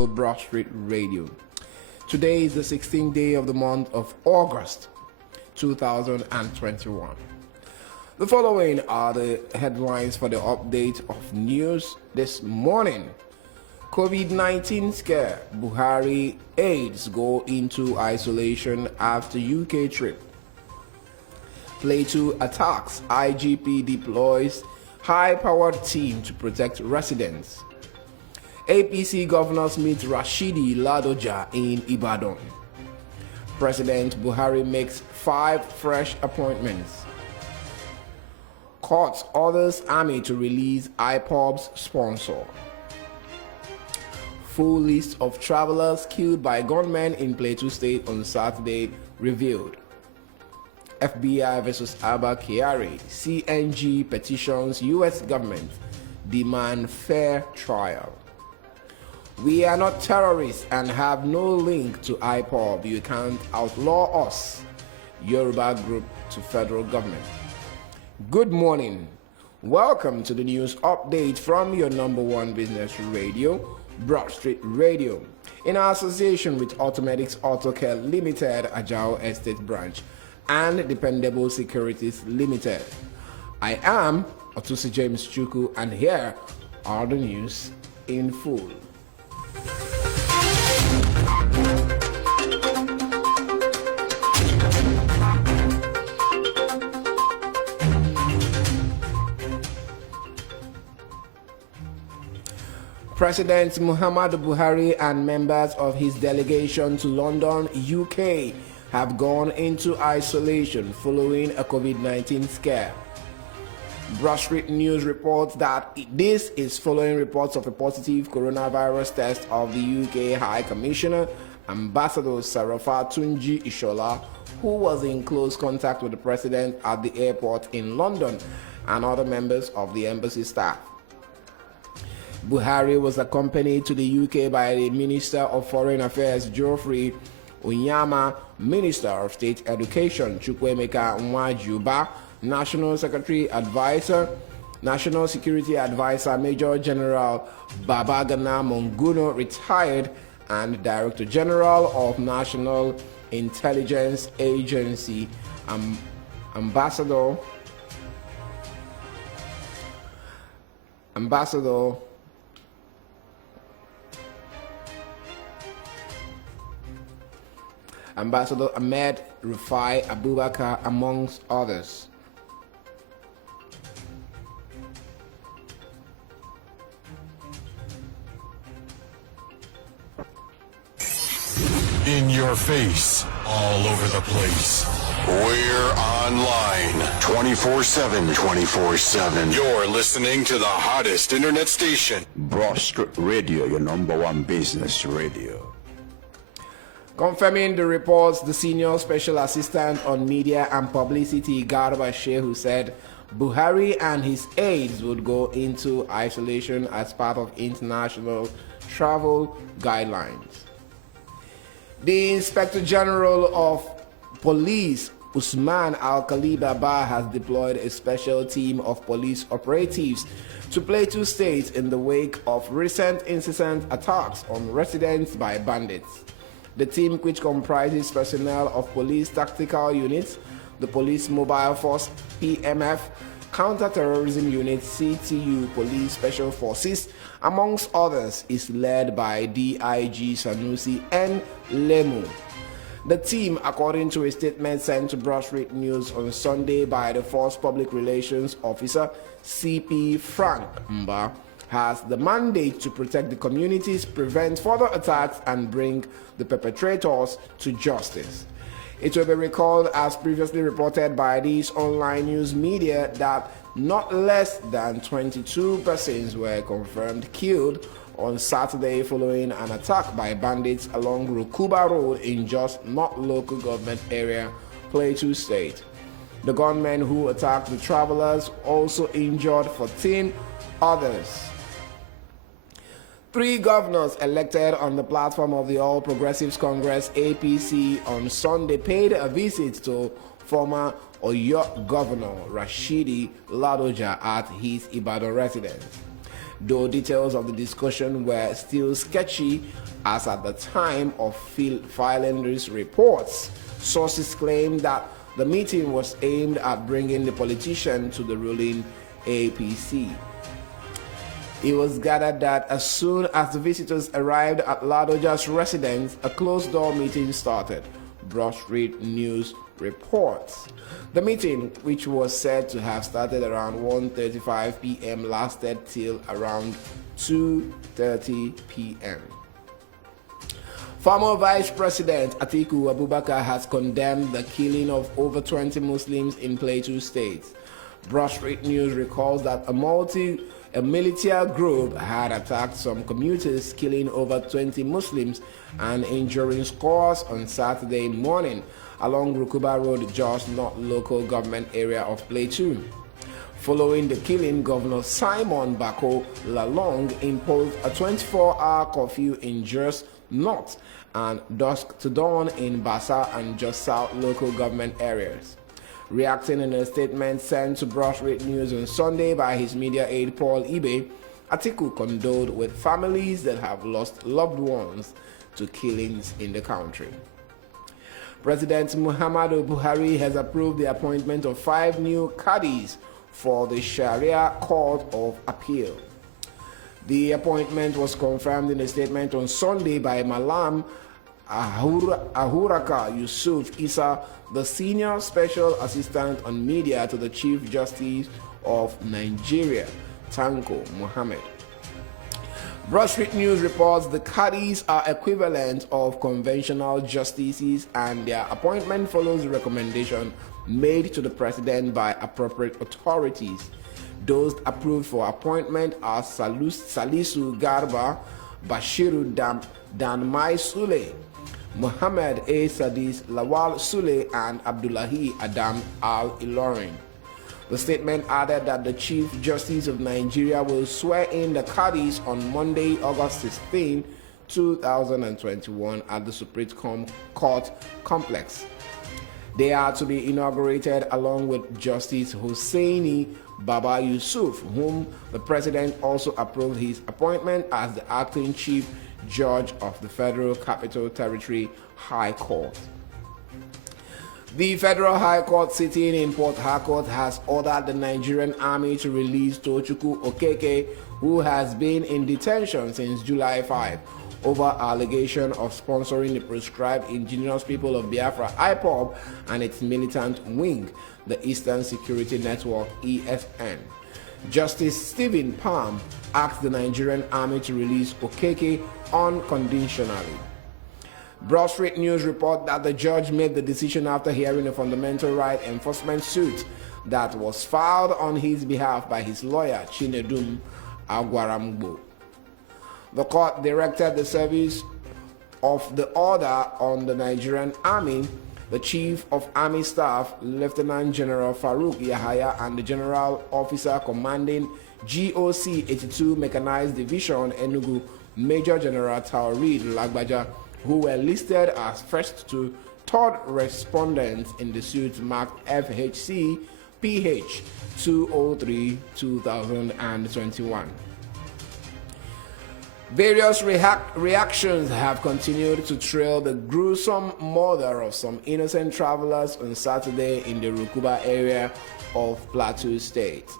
local Broadstreet radio. Today is the 16th day of the month of August 2021. The following are the headlines for the update of news this morning. COVID-19 scare. Buhari aides go into isolation after UK trip. Plateau attacks. IGP deploys high-powered team to protect residents. APC governors meet Rashidi Ladoja in Ibadan. President Buhari makes 5 fresh appointments. Court orders army to release IPOB's sponsor. Full list of travelers killed by gunmen in Plateau State on Saturday revealed. FBI versus Abba Kyari. CNG petitions U.S. government demand fair trial. We are not terrorists and have no link to IPOB. You can't outlaw us. Yoruba group to federal government. Good morning. Welcome to the news update from your number one business radio, Broadstreet Radio, in association with Automedics Autocare Limited, Ajao Estate Branch, and Dependable Securities Limited. I am Otusi James Chuku, and here are the news in full. President Muhammadu Buhari and members of his delegation to London, UK, have gone into isolation following a COVID-19 scare. Broadstreet News reports that this is following reports of a positive coronavirus test of the UK High Commissioner, Ambassador Sarafatunji Ishola, who was in close contact with the president at the airport in London and other members of the embassy staff. Buhari was accompanied to the UK by the Minister of Foreign Affairs Geoffrey Onyama, Minister of State Education Chukwuemeka Nwajuba, National Security Advisor Major General Babagana Monguno, retired, and Director General of National Intelligence Agency, Ambassador Ahmed Rufai Abubakar, amongst others. In your face, all over the place. We're online 24/7. 24/7. You're listening to the hottest internet station, Broadstreet Radio, your number one business radio. Confirming the reports, the Senior Special Assistant on Media and Publicity, Garba Shehu, said Buhari and his aides would go into isolation as part of international travel guidelines. The Inspector General of Police, Usman Al-Khalid Baba, has deployed a special team of police operatives to Plateau State in the wake of recent incessant attacks on residents by bandits. The team, which comprises personnel of police tactical units, the Police Mobile Force PMF, Counter-Terrorism Unit CTU, Police Special Forces, amongst others, is led by DIG Sanusi N. Lemu. The team, according to a statement sent to Broadstreet News on Sunday by the Force Public Relations Officer CP Frank Mba, has the mandate to protect the communities, prevent further attacks, and bring the perpetrators to justice. It will be recalled, as previously reported by these online news media, that not less than 22 persons were confirmed killed on Saturday following an attack by bandits along Rukuba Road in just not local government area, Plateau State. The gunmen who attacked the travelers also injured 14 others. 3 governors elected on the platform of the All Progressives Congress APC on Sunday paid a visit to former Oyo Governor Rashidi Ladoja at his Ibadan residence. though details of the discussion were still sketchy as at the time of filing these reports. Sources claim that the meeting was aimed at bringing the politician to the ruling APC. It was gathered that as soon as the visitors arrived at Ladoja's residence, a closed-door meeting started, Broadstreet News reports. The meeting, which was said to have started around 1:35 p.m., lasted till around 2:30 p.m. Former Vice President Atiku Abubakar has condemned the killing of over 20 Muslims in Plateau State. Broadstreet News recalls that a militia group had attacked some commuters, killing over 20 Muslims and injuring scores on Saturday morning along Rukuba Road, Jos North local government area of Plateau. Following the killing, Governor Simon Bako Lalong imposed a 24-hour curfew in Jos North and dusk to dawn in Bassa and Jos South local government areas. Reacting in a statement sent to Broadstreet News on Sunday by his media aide Paul Ibe, Atiku condoled with families that have lost loved ones to killings in the country. President Muhammadu Buhari has approved the appointment of 5 new Qadis for the Sharia Court of Appeal. The appointment was confirmed in a statement on Sunday by Malam Ahuraka Yusuf Isa, the Senior Special Assistant on Media to the Chief Justice of Nigeria, Tanko Mohammed. Broadstreet News reports the Qadis are equivalent of conventional justices and their appointment follows the recommendation made to the President by appropriate authorities. Those approved for appointment are Salisu Garba, Bashiru Danmai Sule, Muhammad A. Sadis Lawal Sule, and Abdullahi Adam Al-Ilorin. The statement added that the Chief Justice of Nigeria will swear in the Qadis on Monday, August 16, 2021 at the Supreme Court Complex. They are to be inaugurated along with Justice Hosseini Baba Yusuf, whom the President also approved his appointment as the acting Chief Judge of the Federal Capital Territory High Court. The Federal High Court sitting in Port Harcourt has ordered the Nigerian Army to release Tochukwu Okeke, who has been in detention since July 5 over allegation of sponsoring the proscribed Indigenous People of Biafra IPOB and its militant wing, the Eastern Security Network ESN. Justice Stephen Palm asked the Nigerian Army to release Okeke unconditionally. Broadstreet News report that the judge made the decision after hearing a fundamental right enforcement suit that was filed on his behalf by his lawyer Chinedum Agwaramgbo. The court directed the service of the order on the Nigerian Army, the Chief of Army Staff, Lieutenant General Farouk Yahaya, and the General Officer Commanding GOC 82 Mechanized Division Enugu, Major General Taurid Lagbaja, who were listed as first to third respondents in the suit marked FHC PH 203-2021. Various reactions have continued to trail the gruesome murder of some innocent travelers on Saturday in the Rukuba area of Plateau State.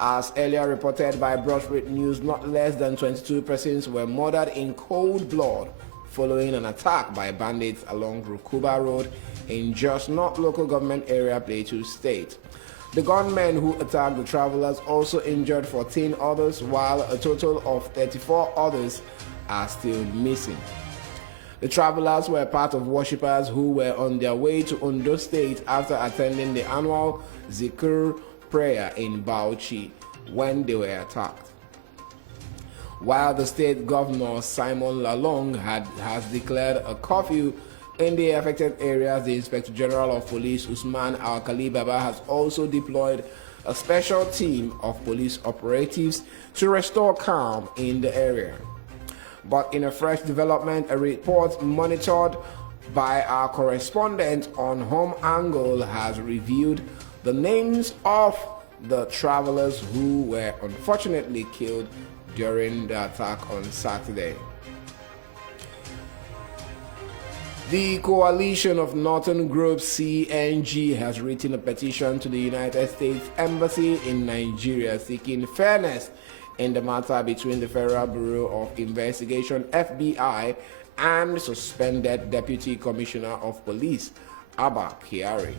As earlier reported by Broadstreet News, not less than 22 persons were murdered in cold blood following an attack by bandits along Rukuba Road in Jos North local government area, Plateau State. The gunmen who attacked the travelers also injured 14 others, while a total of 34 others are still missing. The travelers were part of worshippers who were on their way to Ondo State after attending the annual Zikr prayer in Bauchi when they were attacked. While the state governor Simon Lalong has declared a curfew in the affected areas, the Inspector General of Police Usman Al-Khali Baba has also deployed a special team of police operatives to restore calm in the area. But in a fresh development, a report monitored by our correspondent on Home Angle has revealed the names of the travelers who were unfortunately killed during the attack on Saturday. The coalition of Northern Group CNG has written a petition to the United States Embassy in Nigeria seeking fairness in the matter between the Federal Bureau of Investigation (FBI) and suspended Deputy Commissioner of Police Abba Kyari.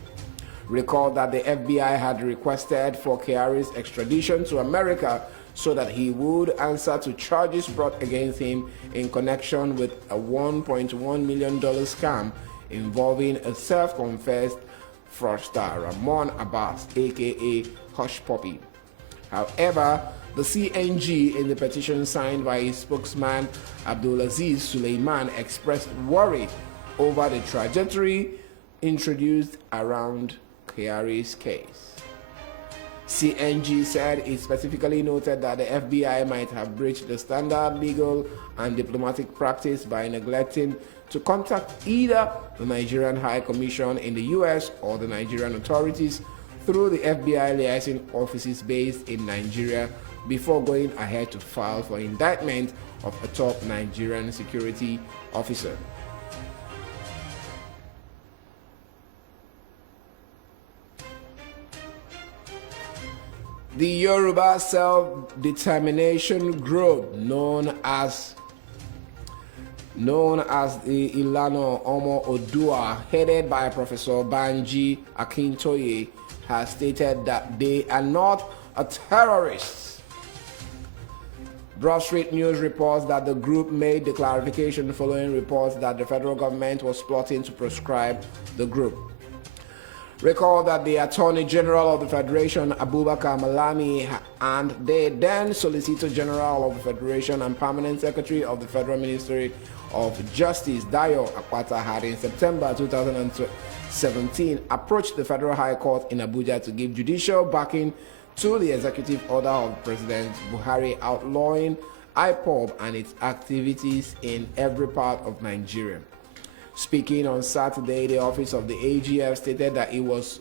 Recall that the FBI had requested for Kyari's extradition to America so that he would answer to charges brought against him in connection with a $1.1 million scam involving a self-confessed fraudster, Ramon Abbas, aka Hush Puppy. However, the CNG in the petition signed by his spokesman Abdulaziz Suleiman expressed worry over the trajectory introduced around Kyari's case. CNG said it specifically noted that the FBI might have breached the standard legal and diplomatic practice by neglecting to contact either the Nigerian High Commission in the US or the Nigerian authorities through the FBI liaison offices based in Nigeria before going ahead to file for indictment of a top Nigerian security officer. The Yoruba Self-Determination Group, known as the Ilana Omo Odua, headed by Professor Banji Akintoye, has stated that they are not a terrorist. Broadstreet News reports that the group made the clarification following reports that the federal government was plotting to proscribe the group. Recall that the Attorney General of the Federation, Abubakar Malami, and the then Solicitor General of the Federation and Permanent Secretary of the Federal Ministry of Justice, Dayo Akpata, had in September 2017 approached the Federal High Court in Abuja to give judicial backing to the executive order of President Buhari outlawing IPOB and its activities in every part of Nigeria. Speaking on Saturday, the office of the AGF stated that it was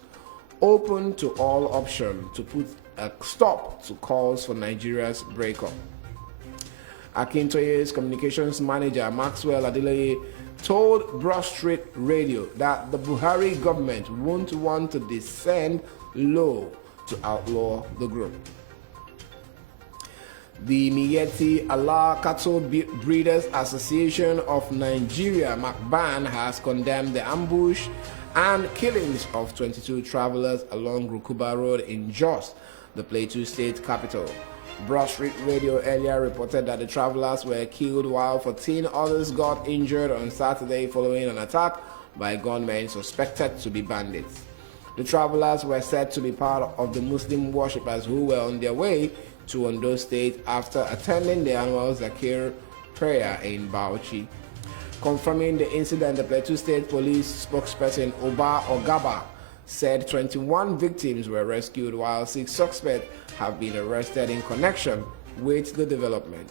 open to all options to put a stop to calls for Nigeria's breakup. Akintoye's communications manager, Maxwell Adeleye, told Broadstreet Radio that the Buhari government won't want to descend low to outlaw the group. The Miyetti Allah Cattle Breeders Association of Nigeria, MACBAN, has condemned the ambush and killings of 22 travelers along Rukuba Road in Jos, the Plateau State capital. Broadstreet Radio earlier reported that the travelers were killed while 14 others got injured on Saturday following an attack by gunmen suspected to be bandits. The travelers were said to be part of the Muslim worshippers who were on their way to Ondo State after attending the annual Zakir prayer in Bauchi. Confirming the incident, the Plateau State Police spokesperson Oba Ogaba said 21 victims were rescued while 6 suspects have been arrested in connection with the development.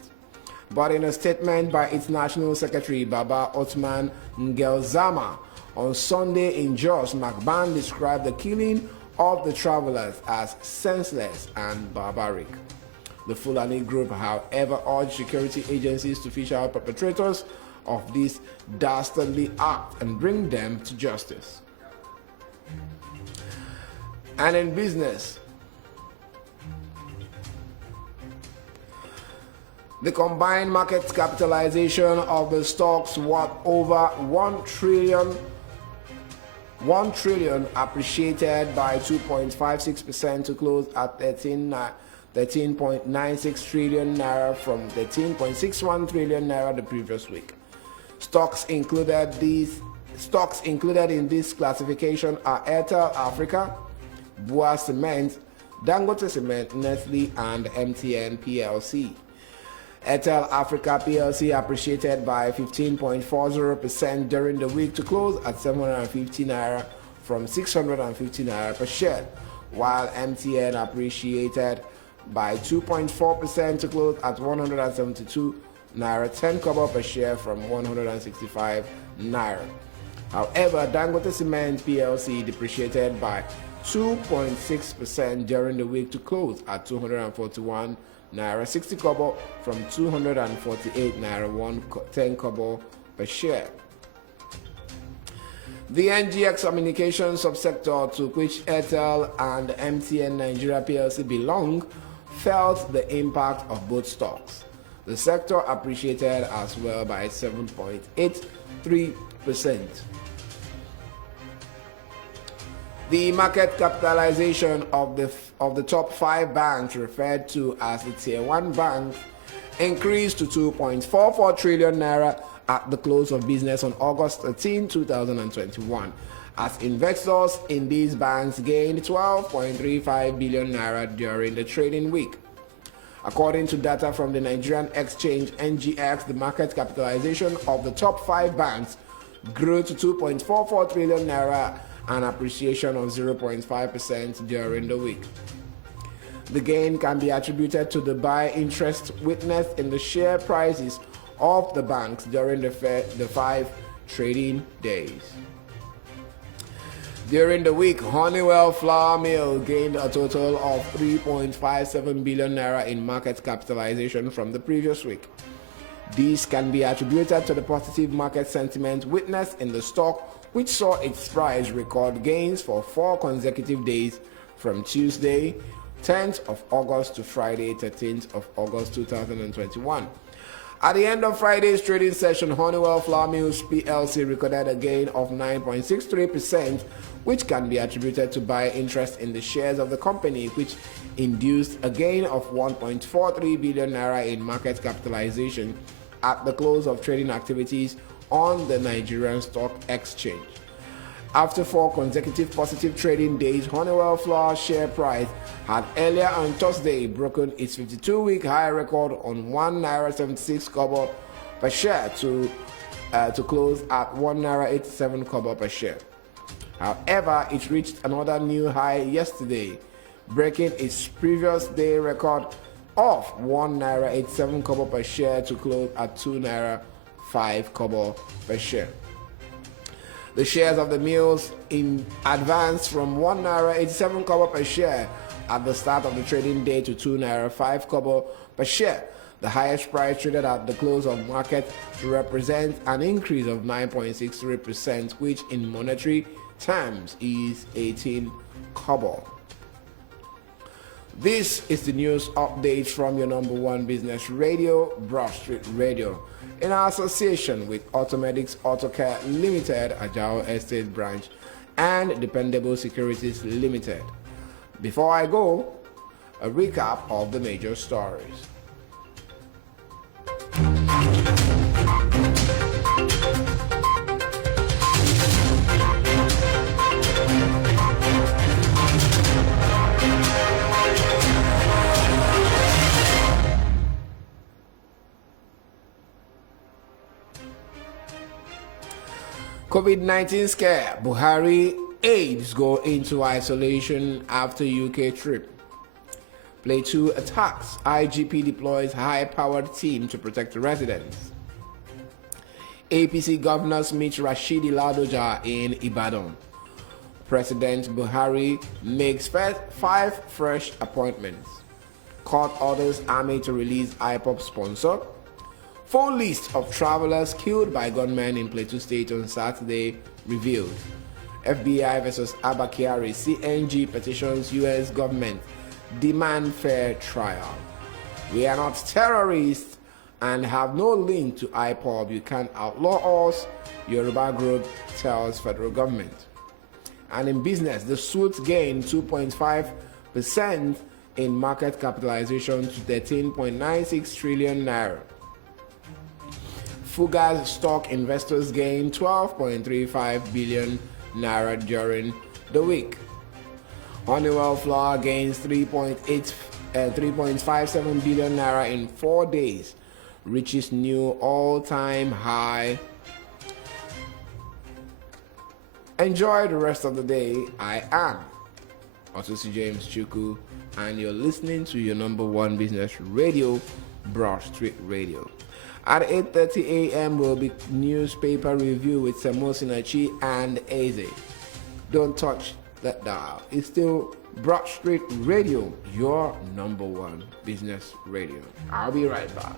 But in a statement by its National Secretary Baba Otman Ngelzama on Sunday in Jos, MACBAN described the killing of the travelers as senseless and barbaric. The Fulani group, however, urged security agencies to fish out perpetrators of this dastardly act and bring them to justice. And in business, the combined market capitalization of the stocks worth over 1 trillion appreciated by 2.56% to close at 13.96 trillion naira from 13.61 trillion naira the previous week. Stocks included in this classification are Airtel Africa, Bua Cement, Dangote Cement, Nestle, and MTN PLC. Airtel Africa PLC appreciated by 15.40% during the week to close at 750 naira from 650 naira per share, while MTN appreciated by 2.4% to close at 172 naira 10 kobo per share from 165 naira. However, Dangote Cement PLC depreciated by 2.6% during the week to close at 241 naira 60 kobo from 248 naira 10 kobo per share. The NGX communications subsector, to which Airtel and MTN Nigeria PLC belong, felt the impact of both stocks. The sector appreciated as well by 7.83%. The market capitalization of the top 5 banks, referred to as the Tier 1 banks, increased to 2.44 trillion naira at the close of business on August 13, 2021, as investors in these banks gained 12.35 billion naira during the trading week. According to data from the Nigerian exchange NGX, the market capitalization of the top 5 banks grew to 2.44 trillion naira, an appreciation of 0.5% during the week. The gain can be attributed to the buy interest witnessed in the share prices of the banks during the 5 trading days. During the week, Honeywell Flour Mill gained a total of 3.57 billion naira in market capitalization from the previous week. This can be attributed to the positive market sentiment witnessed in the stock, which saw its price record gains for 4 consecutive days from Tuesday 10th of August to Friday 13th of August 2021. At the end of Friday's trading session, Honeywell Flour Mills PLC recorded a gain of 9.63%, which can be attributed to buy interest in the shares of the company, which induced a gain of 1.43 billion naira in market capitalization at the close of trading activities on the Nigerian Stock Exchange. After 4 consecutive positive trading days, Honeywell Flour share price had earlier on Thursday broken its 52-week high record on 1 naira 76 kobo per share to close at 1 naira 87 kobo per share. However, it reached another new high yesterday, breaking its previous day record of 1 naira 87 kobo per share to close at 2 naira 5 kobo per share. The shares of the mills in advanced from 1 naira 87 kobo per share at the start of the trading day to 2 naira 5 kobo per share, the highest price traded at the close of market, to represent an increase of 9.63%, which in monetary terms is 18 kobo. This is the news update from your number 1 business radio, Broadstreet Radio, in association with Automedics Autocare Limited, Ajao Estate Branch, and Dependable Securities Limited. Before I go, a recap of the major stories. COVID-19 scare. Buhari aides go into isolation after UK trip. Play 2 attacks. IGP deploys high-powered team to protect residents. APC governors meet Rashidi Ladoja in Ibadan. President Buhari makes 5 fresh appointments. Court orders army to release IPOP sponsor. Full list of travelers killed by gunmen in Plateau State on Saturday revealed. FBI versus Abba Kyari. CNG petitions US government demand fair trial. We are not terrorists and have no link to IPOB. You can't outlaw us, Yoruba group tells federal government. And in business, the suits gained 2.5% in market capitalization to 13.96 trillion naira. Fuga's stock investors gained 12.35 billion naira during the week. Honeywell Flour gains 3.57 billion naira in 4 days, reaches new all-time high. Enjoy the rest of the day. I am Otusi James Chuku, and you're listening to your number 1 business radio, Broadstreet Radio. At 8:30 a.m. will be newspaper review with Samosinachi and Eze. Don't touch that dial. It's still Broadstreet Radio, your number one business radio. I'll be right back.